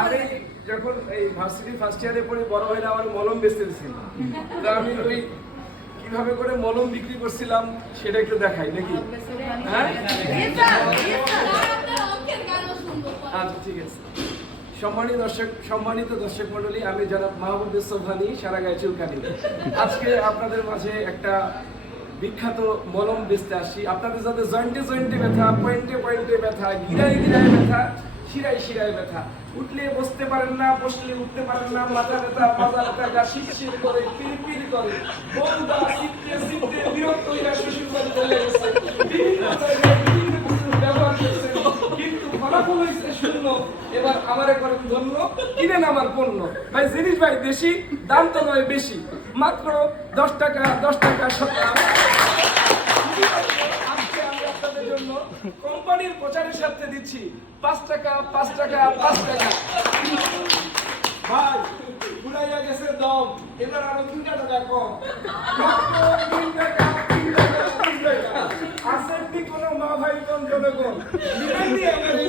আমি যখন এই ভার্সিটি ফার্স্ট ইয়ারে পড়ে বড় ভাইরা আমার মলম বেচতেছিল, তা আমি ওই কিভাবে করে মলম বিক্রি করছিলাম সেটা একটু দেখাই নাকি? হ্যাঁ, আচ্ছা ঠিক আছে। সম্মানিত দর্শক মণ্ডলী, আমি জনাব মাহমুদ সোবহানি, সারাগায়ে চুলকানি। আজকে আপনাদের মাঝে একটা বিখ্যাত মলম বেচতে আসছি। আপনাদের যাতে জয়েন্টে জয়েন্টে ব্যথা, পয়েন্টে পয়েন্টে ব্যথা, গিরায় গিরায় ব্যথা, শিরায় শিরায় ব্যথা, উঠলে বসতে পারেন না, বসলে উঠতে পারেন না, মাথা ব্যথা, মাজা ব্যথা, গা শিরশির করে, পিরপির করে, বউদা সিটতে সিটতে বিরক্ত হইয়া শ্বশুর বাড়ি চলে গেছে, বিভিন্ন জায়গায় বিভিন্ন কিছু ব্যবহার করছে, কিন্তু ফলাফল হয়েছে শূন্য। এবার আমারে করেন ধন্য, কিনেন আমার পণ্য। ভাই জিনিস ভাই দেশি, দাম তো নয় বেশি, মাত্র 10 টাকা 10 টাকা আজকে আমি আপনাদের জন্য কোম্পানির প্রচারের সাথে দিচ্ছি 5 টাকা 5 টাকা 5 টাকা। ভাই পুরাইয়া গেছে দম, এবার আরো 3 টাকা কম, মাত্র 3 টাকা 3 টাকা 3 টাকা। আসেন কি কোনো মা ভাই কোন জনগণ, নিবেন দিয়ে আমার এই